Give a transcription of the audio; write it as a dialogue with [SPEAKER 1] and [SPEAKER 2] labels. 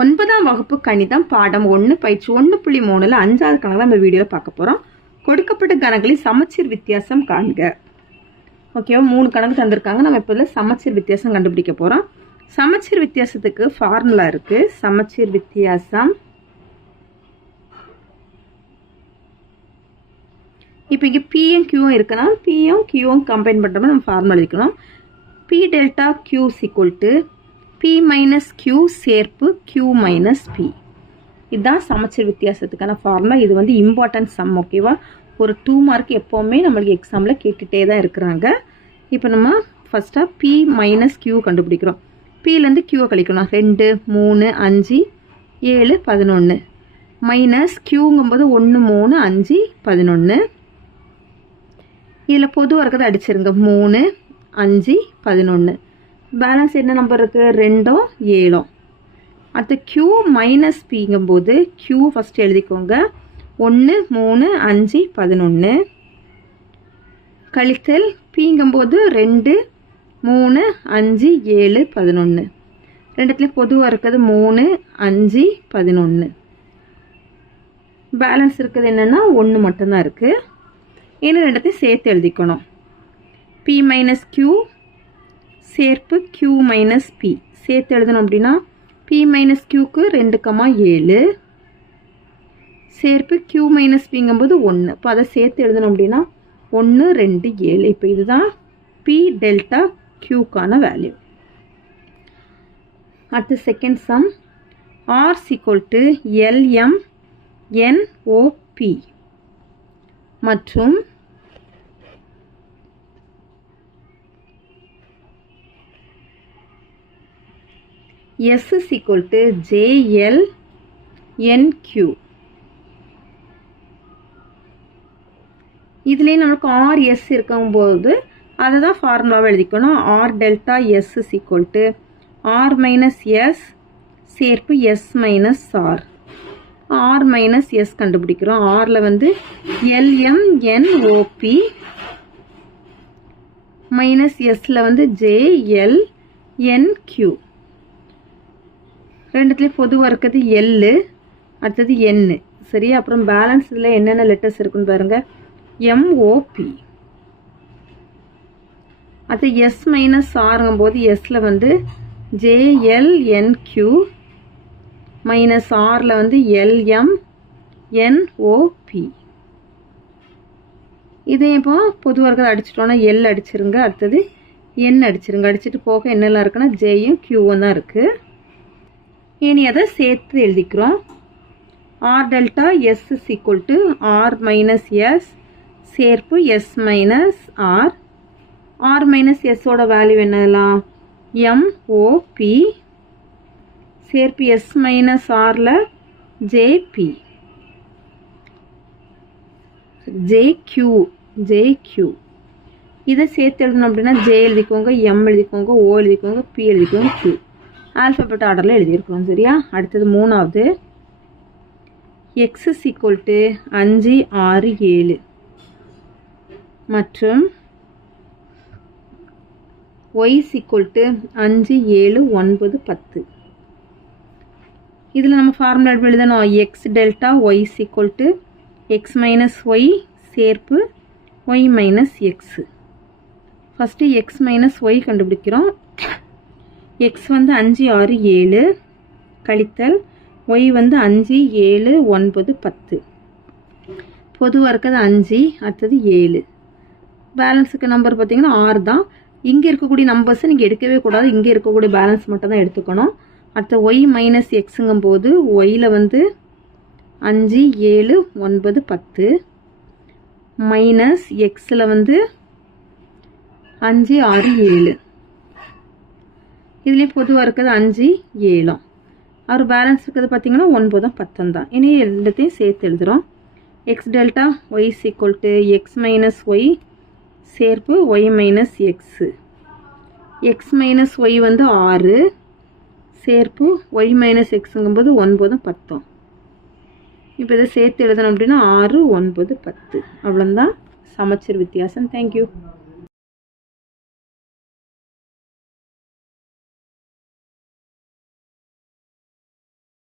[SPEAKER 1] ஒன்பதாம் வகுப்பு கணிதம் பாடம் ஒன்று பயிற்சி ஒன்று புள்ளி மூணில் அஞ்சாவது கணக்கு தான் நம்ம வீடியோவில் பார்க்க போகிறோம் கொடுக்கப்பட்ட கணங்களின் சமச்சீர் வித்தியாசம் காண்க. ஓகேவா மூணு கணக்கு தந்திருக்காங்க. நம்ம இப்போ சமச்சீர் வித்தியாசம் கண்டுபிடிக்க போகிறோம் சமச்சீர் வித்தியாசத்துக்கு ஃபார்முலா இருக்குது சமச்சீர் வித்தியாசம். இப்போ இங்கே பியும் கியூவும் இருக்குன்னா பியும் கியூவும் கம்பைன் பண்ணுறோம் நம்ம ஃபார்முலா எழுதிக்கணும். P delta Q equal to P minus Q சேர்ப்பு கியூ மைனஸ் பி இதுதான் சமச்சீர் வித்தியாசத்துக்கான ஃபார்முலா இது வந்து இம்பார்ட்டன்ட் சம் ஓகேவா ஒரு டூ மார்க் எப்போவுமே நம்மளுக்கு எக்ஸாமில் கேட்டுகிட்டே தான் இருக்கிறாங்க. இப்போ நம்ம ஃபஸ்ட்டாக பி மைனஸ் கியூ கண்டுபிடிக்கிறோம். பிலேருந்து கியூவை கழிக்கணும் ரெண்டு மூணு அஞ்சு ஏழு பதினொன்று மைனஸ் கியூங்கும்போது ஒன்று மூணு அஞ்சு பதினொன்று இதில் பொதுவாக இருக்கிறத அடிச்சிருங்க. மூணு அஞ்சு பதினொன்று பேலன்ஸ் என்ன நம்பர் இருக்குது ரெண்டும் ஏழும் அடுத்து க்யூ மைனஸ் பிங்கும்போது க்யூ ஃபஸ்ட்டு எழுதிக்கோங்க. ஒன்று மூணு அஞ்சு பதினொன்று கழித்தல் பிங்கும்போது ரெண்டு மூணு அஞ்சு ஏழு பதினொன்று ரெண்டுத்துலேயும் பொதுவாக இருக்கிறது மூணு அஞ்சு பதினொன்று பேலன்ஸ் இருக்குது என்னென்னா ஒன்று மட்டும்தான் இருக்குது இன்னும் ரெண்டுத்தையும் சேர்த்து எழுதிக்கணும். பி மைனஸ் க்யூ சேர்ப்பு க்யூ மைனஸ் பி சேர்த்து எழுதணும் அப்படின்னா பி மைனஸ் க்யூக்கு ரெண்டு கமா ஏழு. சேர்ப்பு க்யூ மைனஸ் பிங்கும்போது ஒன்று இப்போ அதை சேர்த்து எழுதணும் அப்படின்னா ஒன்று ரெண்டு ஏழு. இப்போ இதுதான் பி டெல்டா க்யூக்கான வேல்யூ அடுத்து second sum R equal to LM NOP மற்றும் S is equal to JL NQ இதுலேயே நம்மளுக்கு ஆர் எஸ் இருக்கும்போது அதை தான் ஃபார்முலாவை எழுதிக்கணும். R delta S is equal to R minus S சேர்ப்பு S minus R R minus S கண்டுபிடிக்கிறோம். ஆரில் வந்து எல்எம்என்ஓபி மைனஸ் எஸ்ல வந்து ஜேஎல் என்கியூ ரெண்டுத்துலேயும் பொதுவாக இருக்கிறது எல்லு அடுத்தது என்னு சரி அப்புறம் பேலன்ஸ் இதில் என்னென்ன லெட்டர்ஸ் இருக்குன்னு பாருங்கள் எம்ஓபி அடுத்து எஸ் மைனஸ் ஆருங்கும் போது எஸ்ஸில் வந்து ஜேஎல்என்கியூ மைனஸ் ஆரில் வந்து எல்எம் என்ஓபி இதே இப்போ பொதுவாக இருக்கிறத அடிச்சிட்டோன்னா எல் அடிச்சிருங்க. அடுத்தது என் அடிச்சிருங்க. அடிச்சுட்டு போக என்னெல்லாம் இருக்குன்னா ஜேயும் கியூவும் தான் இருக்குது இனி அதை சேர்த்து எழுதிக்கிறோம். R delta S is equal to R minus S சேர்ப்பு S minus R R minus எஸ்ஸோட value என்னலாம் எம்ஓபி சேர்ப்பு எஸ் மைனஸ் ஆரில் ஜேபி ஜேக்யூ ஜேக்யூ இதை சேர்த்து எழுதணும் அப்படின்னா ஜே எழுதிக்கோங்க எம் எழுதிக்கோங்க ஓ எழுதிக்கோங்க பி எழுதிக்கோங்க கியூ ஆல்ஃபபெட் ஆர்டரில் எழுதியிருக்கணும் சரியா? அடுத்தது மூணாவது. எக்ஸ் இஸ் ஈக்குவல் டு அஞ்சு ஆறு ஏழு. மற்றும் ஒய் ஈக்குவல் டு அஞ்சு ஏழு ஒன்பது பத்து. இதில் நம்ம ஃபார்முலா எழுதணும். X delta Y equal to X minus Y சேர்ப்பு Y minus X first X minus Y கண்டுபிடிக்கிறோம். எக்ஸ் வந்து அஞ்சு ஆறு ஏழு. கழித்தல் ஒய் வந்து அஞ்சு ஏழு ஒன்பது பத்து. பொதுவாக இருக்கிறது அஞ்சு அடுத்தது ஏழு. பேலன்ஸுக்கு நம்பர் பார்த்தீங்கன்னா ஆறு தான். இங்கே இருக்கக்கூடிய நம்பர்ஸை நீங்கள் எடுக்கவே கூடாது. இங்கே இருக்கக்கூடிய பேலன்ஸ் மட்டும் தான் எடுத்துக்கணும். அடுத்த ஒய் மைனஸ் எக்ஸுங்கும் போது ஒயில் வந்து அஞ்சு ஏழு ஒன்பது பத்து. மைனஸ் எக்ஸில் வந்து அஞ்சு ஆறு ஏழு. இதுலேயும் பொதுவாக இருக்கிறது அஞ்சு ஏழும். அவர் பேலன்ஸ் இருக்கிறது பார்த்தீங்கன்னா ஒன்பதும் பத்தும் தான். இனி எல்லாத்தையும் சேர்த்து எழுதுகிறோம் X delta Y equal to X minus Y சேர்ப்பு Y minus X X minus Y வந்து ஆறு சேர்ப்பு ஒய் மைனஸ் எக்ஸுங்கும்போது ஒன்பதும் பத்தும். இப்போ இதை சேர்த்து எழுதணும் அப்படின்னா ஆறு ஒன்பது பத்து. அவ்வளோந்தான் சமச்சீர் வித்தியாசம். தேங்க்யூ